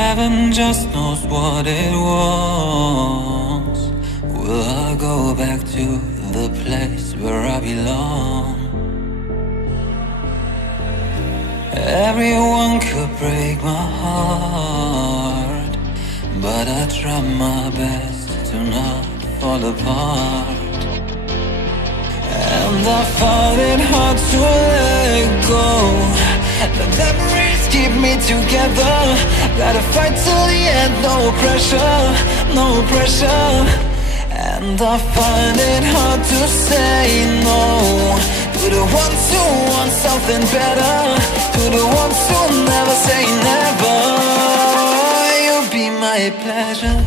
Heaven just knows what it was. Will I go back to the place where I belong? Everyone could break my heart, but I try my best to not fall apart. And I find it hard to let go. The memories keep me together. Gotta fight till the end, no pressure, no pressure. And I find it hard to say no to the ones who want something better, to the ones who never say never. You'll be my pleasure.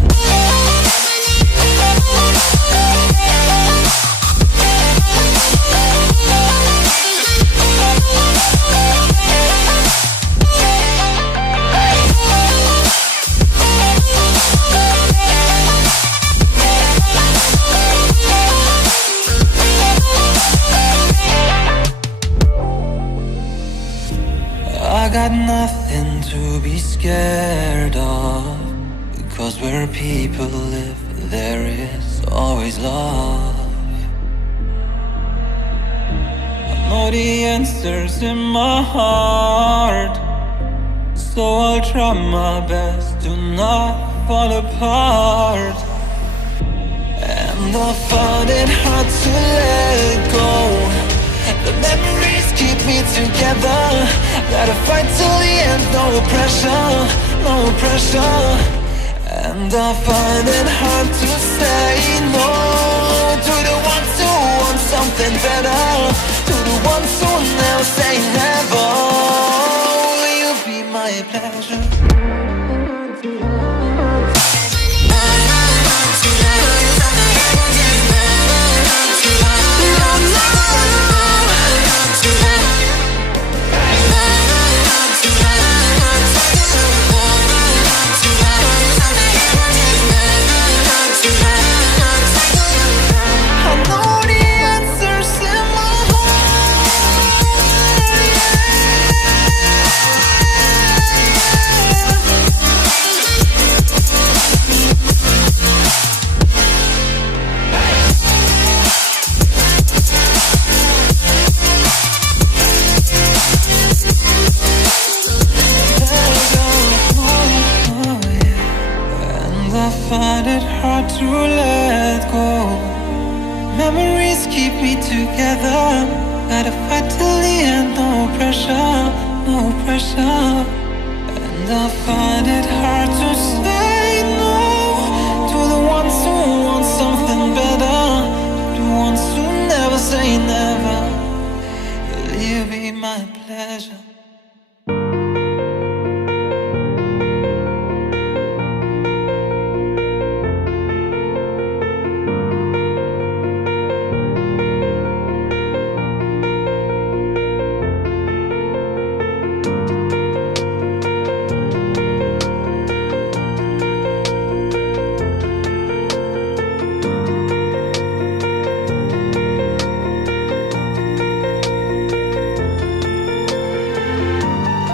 I got nothing to be scared of, because where people live, there is always love. I know the answers in my heart, so I'll try my best to not fall apart. And I find it hard to let go. The memories keep me together. Gotta fight till the end, no pressure, no pressure. And I find it hard to say no to the ones who want something better, to the ones who never say never. Will you be my pleasure? I find it hard to let go. Memories keep me together. Gotta fight till the end, no pressure, no pressure. And I find it hard to say no to the ones who want something better, to the ones who never say never. Will you be my pleasure?